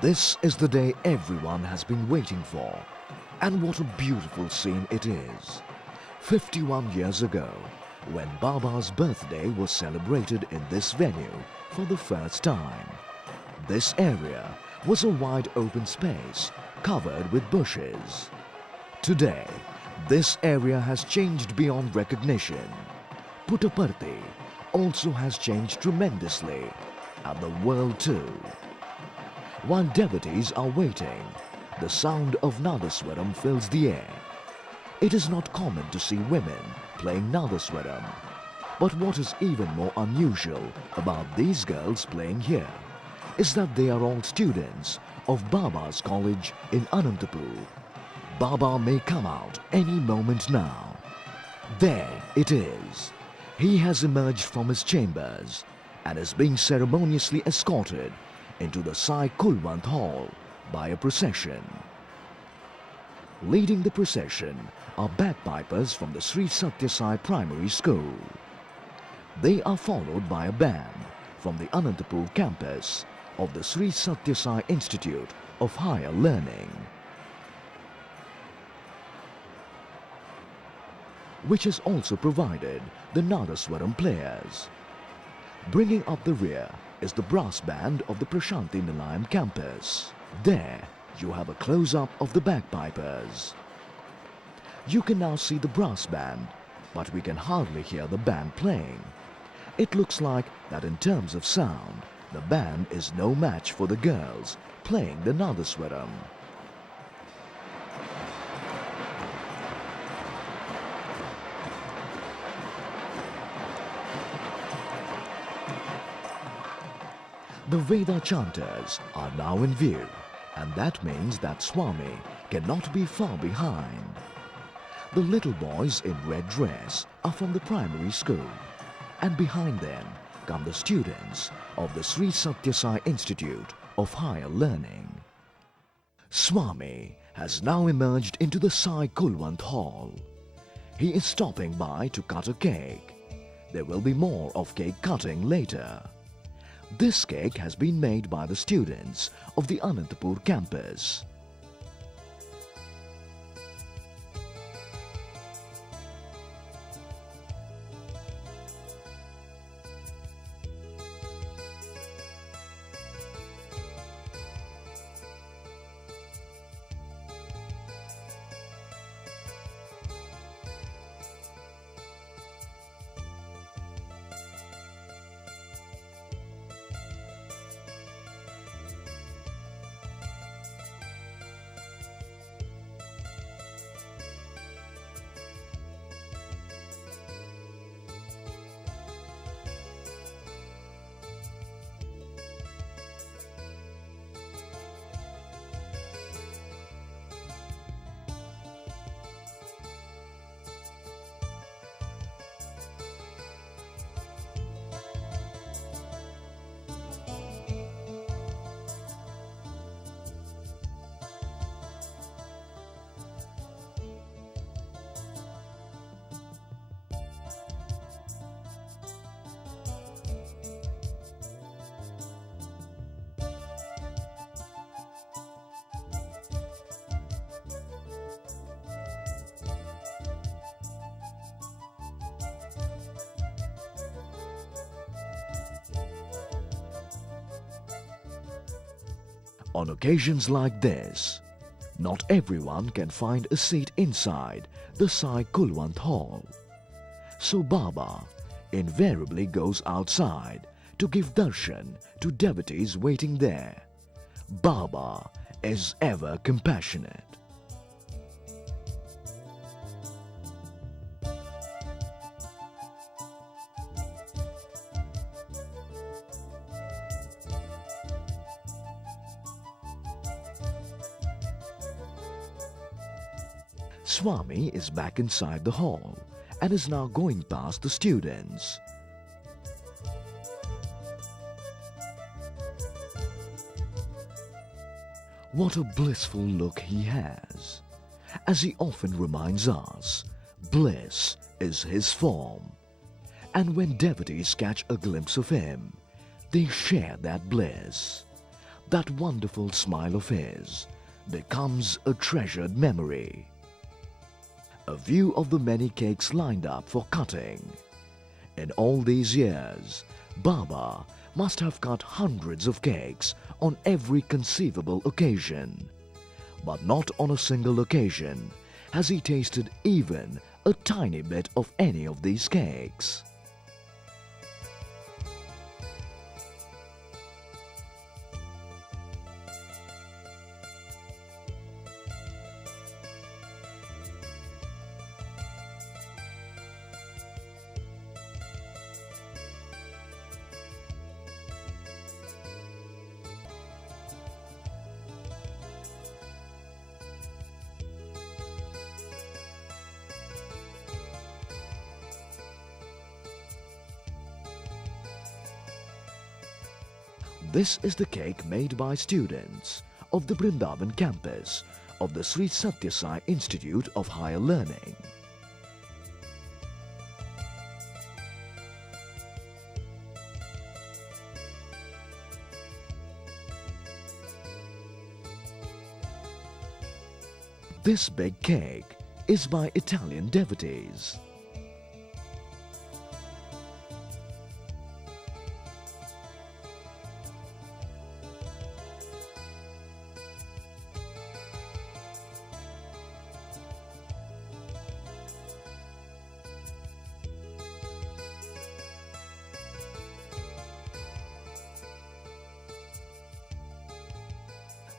This is the day everyone has been waiting for. And what a beautiful scene it is. 51 years ago, when Baba's birthday was celebrated in this venue for the first time. This area was a wide open space covered with bushes. Today, this area has changed beyond recognition. Puttaparthi also has changed tremendously, and the world too. While devotees are waiting, the sound of Nadaswaram fills the air. It is not common to see women playing Nadaswaram. But what is even more unusual about these girls playing here is that they are all students of Baba's college in Anantapur. Baba may come out any moment now. There it is. He has emerged from his chambers and is being ceremoniously escorted into the Sai Kulwant Hall by a procession. Leading the procession are bagpipers from the Sri Sathya Sai Primary School. They are followed by a band from the Anantapur campus of the Sri Sathya Sai Institute of Higher Learning, which has also provided the Nadaswaram players. Bringing up the rear is the brass band of the Prashanti Nilayam campus. There you have a close-up of the bagpipers. You can now see the brass band, but we can hardly hear the band playing. It looks like that in terms of sound, the band is no match for the girls playing the Nadaswaram. The Veda chanters are now in view, and that means that Swami cannot be far behind. The little boys in red dress are from the primary school, and behind them come the students of the Sri Sathya Sai Institute of Higher Learning. Swami has now emerged into the Sai Kulwant Hall. He is stopping by to cut a cake. There will be more of cake cutting later. This cake has been made by the students of the Anantapur campus. On occasions like this, not everyone can find a seat inside the Sai Kulwant Hall. So Baba invariably goes outside to give darshan to devotees waiting there. Baba is ever compassionate. Swami is back inside the hall and is now going past the students. What a blissful look he has. As he often reminds us, bliss is his form. And when devotees catch a glimpse of him, they share that bliss. that wonderful smile of his becomes a treasured memory. A view of the many cakes lined up for cutting. In all these years, Baba must have cut hundreds of cakes on every conceivable occasion. But not on a single occasion has he tasted even a tiny bit of any of these cakes. This is the cake made by students of the Vrindavan campus of the Sri Sathya Sai Institute of Higher Learning. This big cake is by Italian devotees.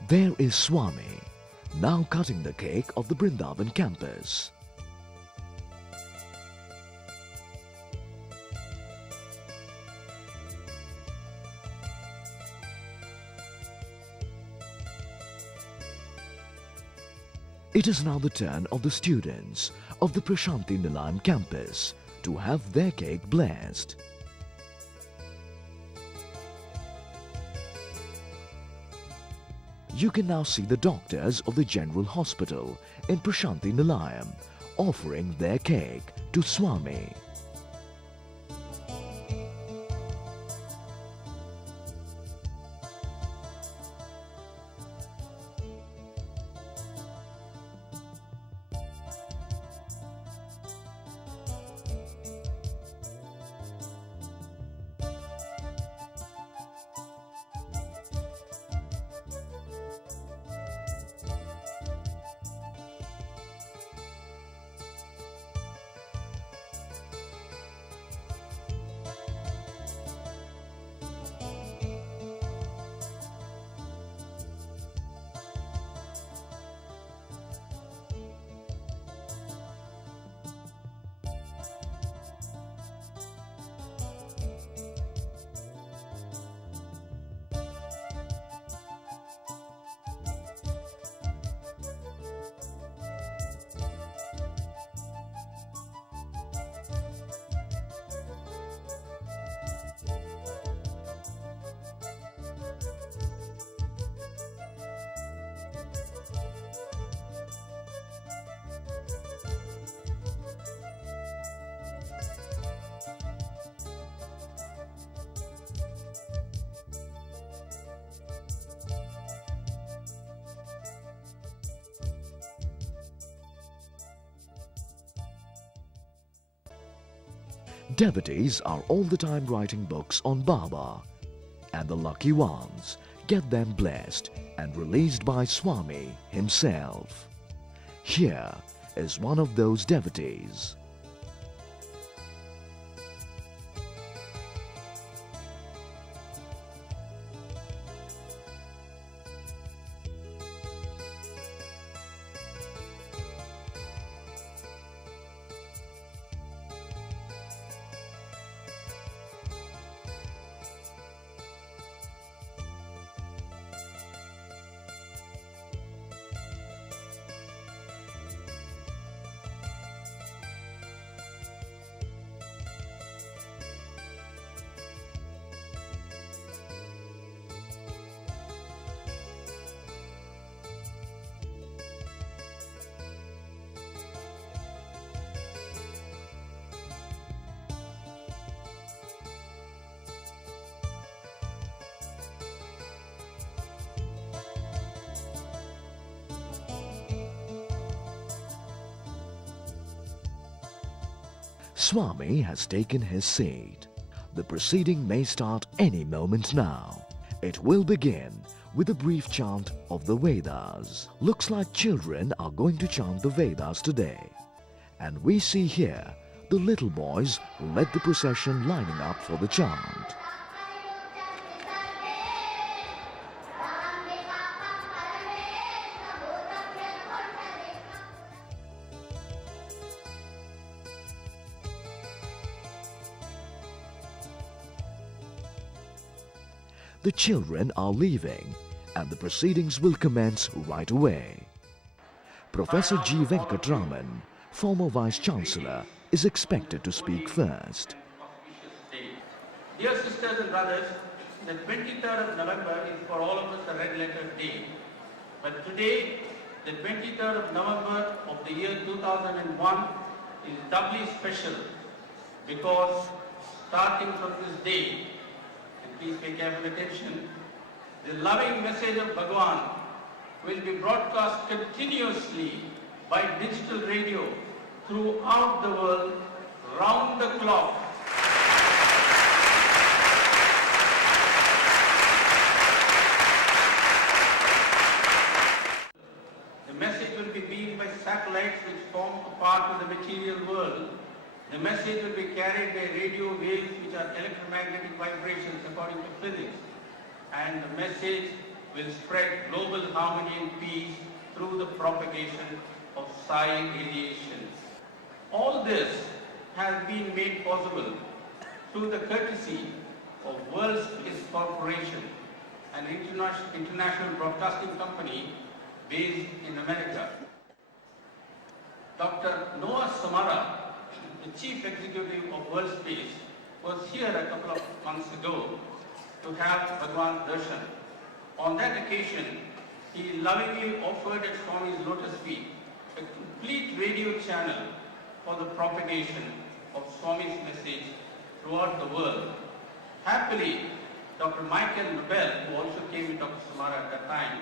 There is Swami, now cutting the cake of the Vrindavan campus. It is now the turn of the students of the Prashanti Nilayam campus to have their cake blessed. You can now see the doctors of the General Hospital in Prashanti Nilayam offering their cake to Swami. Devotees are all the time writing books on Baba, and the lucky ones get them blessed and released by Swami himself. Here is one of those devotees. Swami has taken his seat. The proceeding may start any moment now. It will begin with a brief chant of the Vedas. Looks like children are going to chant the Vedas today. And we see here the little boys who led the procession lining up for the chant. The children are leaving and the proceedings will commence right away. Professor G. Venkatraman, former Vice Chancellor, is expected to speak first. Dear sisters and brothers, the 23rd of November is for all of us a red letter day. But today, the 23rd of November of the year 2001 is doubly special because starting from this day, and please pay careful attention, the loving message of Bhagwan will be broadcast continuously by digital radio throughout the world, round the clock. The message will be beamed by satellites which form a part of the material world. The message will be carried by radio waves which are electromagnetic vibrations according to physics. And the message will spread global harmony and peace through the propagation of Sai radiation. All this has been made possible through the courtesy of World Peace Corporation, an international broadcasting company based in America. Dr. Noah Samara, the Chief Executive of World Space, was here a couple of months ago to have Bhagwan Darshan. On that occasion, he lovingly offered at Swami's lotus feet a complete radio channel for the propagation of Swami's message throughout the world. Happily, Dr. Michael Nobel, who also came with Dr. Samara at that time,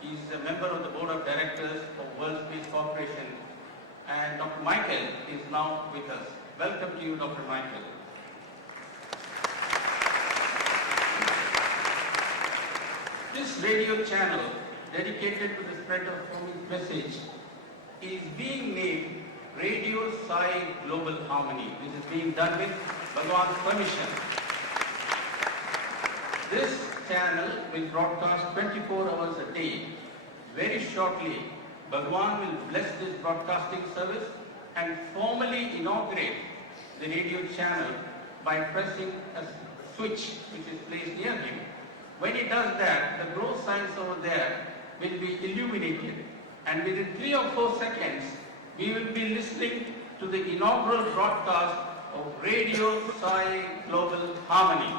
he is a member of the Board of Directors of World Peace Corporation, and Dr. Michael is now with us. Welcome to you, Dr. Michael. This radio channel, dedicated to the spread of Swami's message, is being named Radio Sai Global Harmony. This is being done with Bhagwan's permission. This channel will broadcast 24 hours a day. Very shortly, Bhagwan will bless this broadcasting service and formally inaugurate the radio channel by pressing a switch which is placed near him. When he does that, the glow signs over there will be illuminated, and within 3 or 4 seconds, we will be listening to the inaugural broadcast of Radio Sai Global Harmony.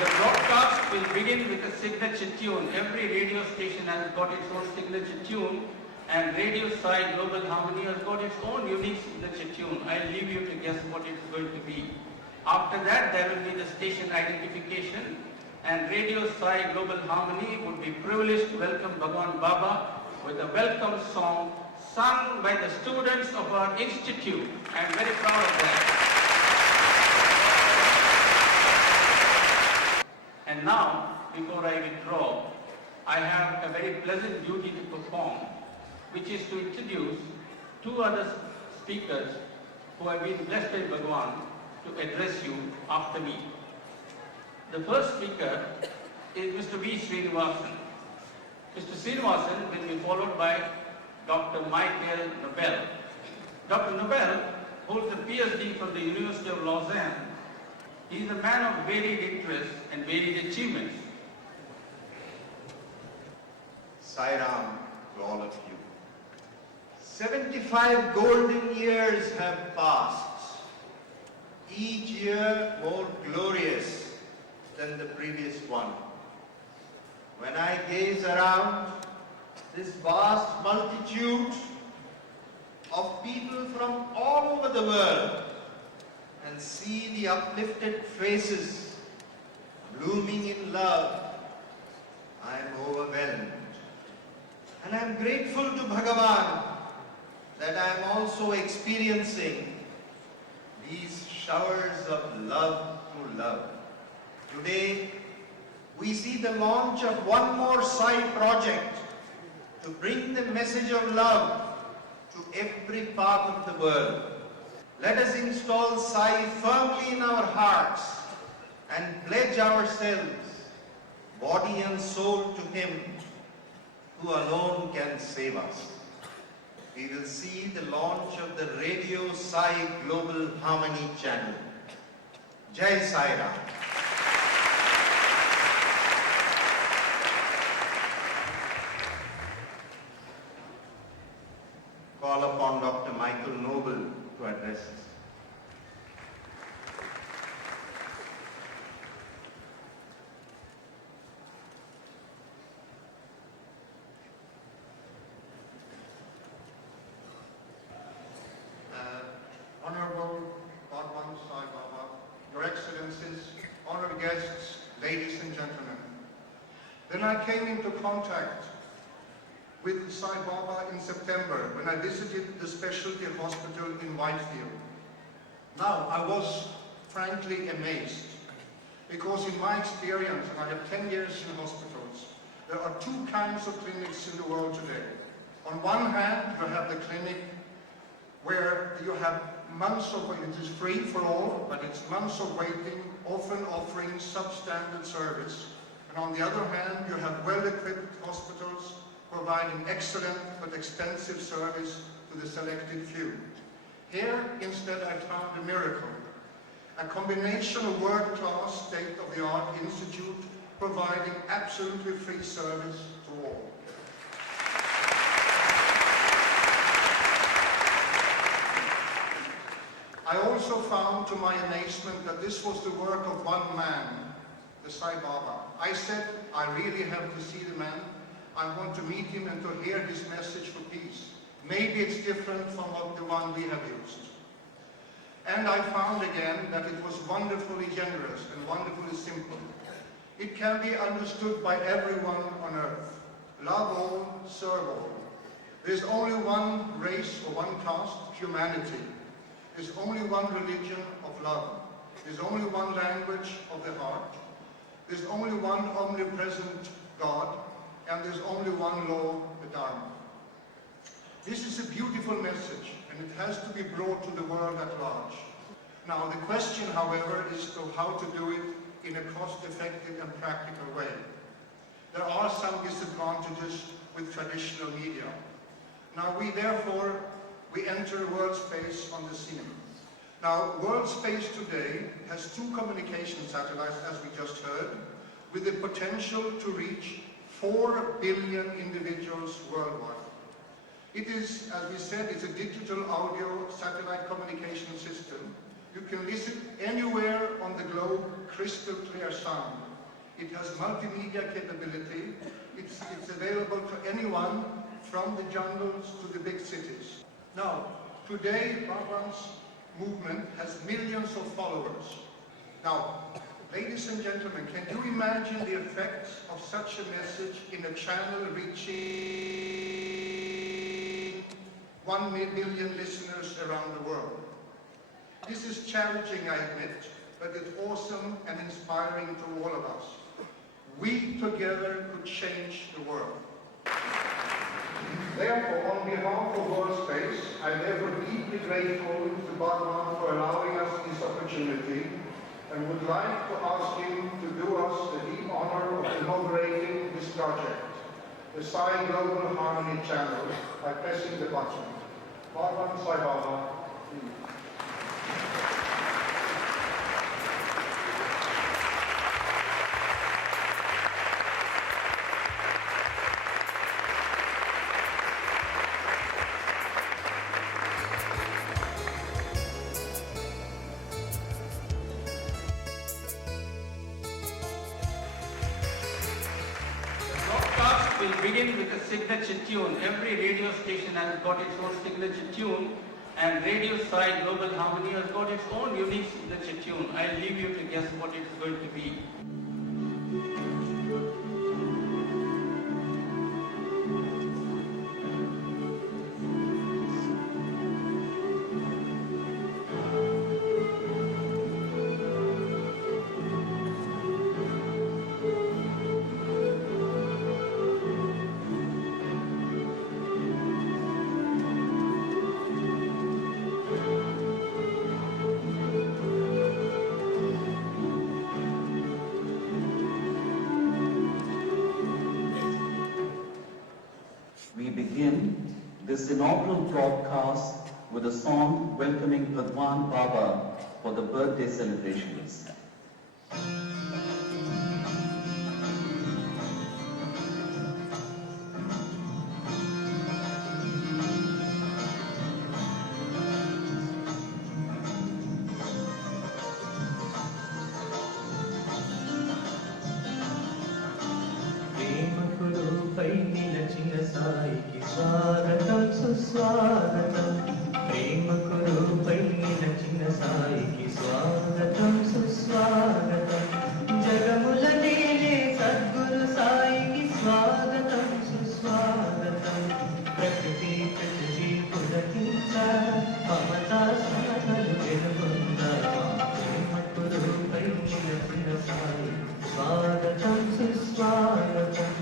The broadcast will begin with a signature tune. Every radio station has got its own signature tune, and Radio Sai Global Harmony has got its own unique signature tune. I'll leave you to guess what it is going to be. After that, there will be the station identification, and Radio Sai Global Harmony would be privileged to welcome Bhagwan Baba with a welcome song sung by the students of our institute. I am very proud of that. And now, before I withdraw, I have a very pleasant duty to perform, which is to introduce 2 other speakers who have been blessed by Bhagwan to address you after me. The first speaker is Mr. V. Srinivasan. Mr. Srinivasan will be followed by Dr. Michael Nobel. Dr. Nobel holds a PhD from the University of Lausanne. He is a man of varied interests and varied achievements. Sai Ram to all of you. 75 golden years have passed, each year more glorious than the previous one. When I gaze around this vast multitude of people from all over the world and see the uplifted faces blooming in love, I am overwhelmed. And I'm grateful to Bhagavan that I am also experiencing these showers of love through love. Today, we see the launch of one more Sai project to bring the message of love to every part of the world. Let us install Sai firmly in our hearts and pledge ourselves, body and soul, to Him who alone can save us. We will see the launch of the Radio Sai Global Harmony channel. Jai Sai Ram. Call upon Dr. Michael Noble to address us. Honorable Chancellor Sai Baba, Your Excellencies, honored guests, ladies and gentlemen. Then I came into contact with Sai Baba in September when I visited the specialty hospital in Whitefield. Now, I was frankly amazed because in my experience, and I have 10 years in hospitals, there are two kinds of clinics in the world today. On one hand, you have the clinic where you have months of waiting. It is free for all, but it's months of waiting, often offering substandard service. And on the other hand, you have well-equipped hospitals providing excellent but expensive service to the selected few. Here, instead, I found a miracle. A combination of world-class, state-of-the-art institute providing absolutely free service to all. I also found, to my amazement, that this was the work of one man, the Sai Baba. I said, I really have to see the man. I want to meet him and to hear his message for peace. Maybe it's different from the one we have used. And I found again that it was wonderfully generous and wonderfully simple. It can be understood by everyone on earth. Love all, serve all. There's only one race or one caste, humanity. There's only one religion of love. There's only one language of the heart. There's only one omnipresent God, and there's only one law, the Dharma. This is a beautiful message, and it has to be brought to the world at large. Now, the question, however, is to how to do it in a cost-effective and practical way. There are some disadvantages with traditional media. Now, we enter world space on the scene. Now, world space today has two communication satellites, as we just heard, with the potential to reach 4 billion individuals worldwide. It is, as we said, it's a digital audio satellite communication system. You can listen anywhere on the globe, crystal clear sound. It has multimedia capability. It's available to anyone from the jungles to the big cities. Now, today, Baba's movement has millions of followers. Now, ladies and gentlemen, can you imagine the effects of such a message in a channel reaching 1 million listeners around the world? This is challenging, I admit, but it's awesome and inspiring to all of us. We together could change the world. Therefore, on behalf of World Space, I'm ever deeply grateful to Bhagavan for allowing us this opportunity, and would like to ask him to do us the deep honor of inaugurating this project, the Sai Global Harmony channel, by pressing the button. Bhagavan Sai Baba, please. Will begin with a signature tune. Every radio station has got its own signature tune, and Radio Sai Global Harmony has got its own unique signature tune. I'll leave you to guess what it is going to be. begin this inaugural broadcast with a song welcoming Bhagwan Baba for the birthday celebrations. स्वागतम सुस्वागतम प्रेम कुरूपै निलचिन साई की स्वागतम सुस्वागतम जगमुल नेले सद्गुरु साई की स्वागतम सुस्वागतम प्रकृति पुलकिंच ममता समतलु వెలుగొందా ప్రేమ కుरूपై నిలచిన సాయి स्वागतम सुस्वागतम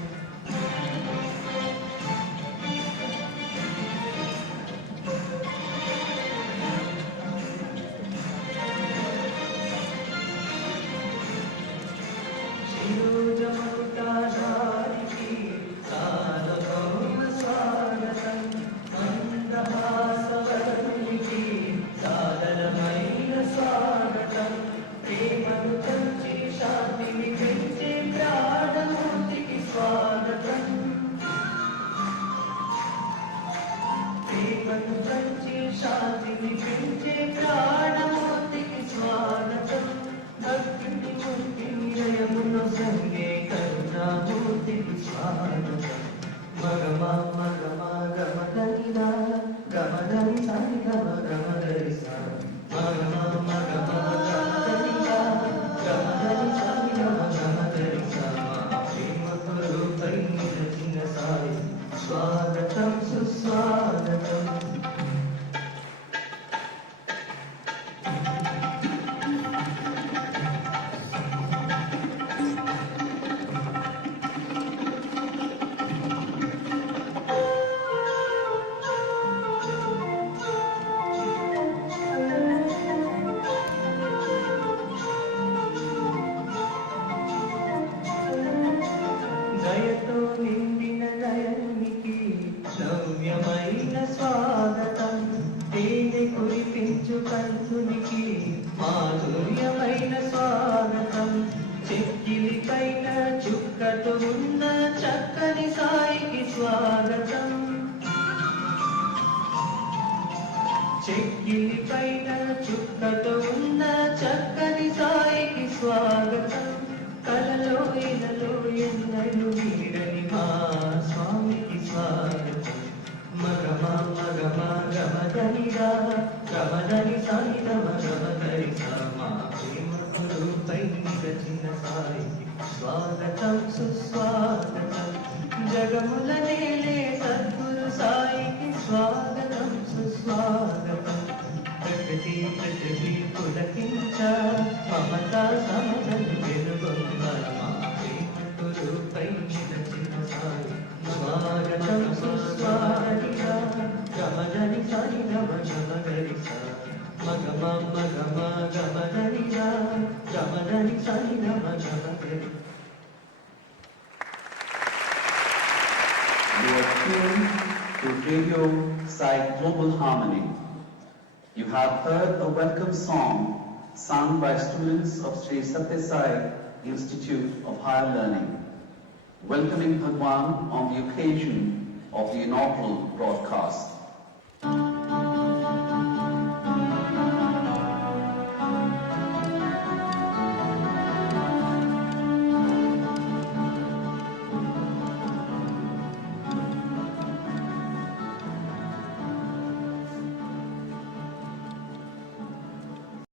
You are tuned to Radio Sai Global Harmony. You have heard a welcome song sung by students of Sri Sathya Sai Institute of Higher Learning, welcoming Bhagwan on the occasion of the inaugural broadcast.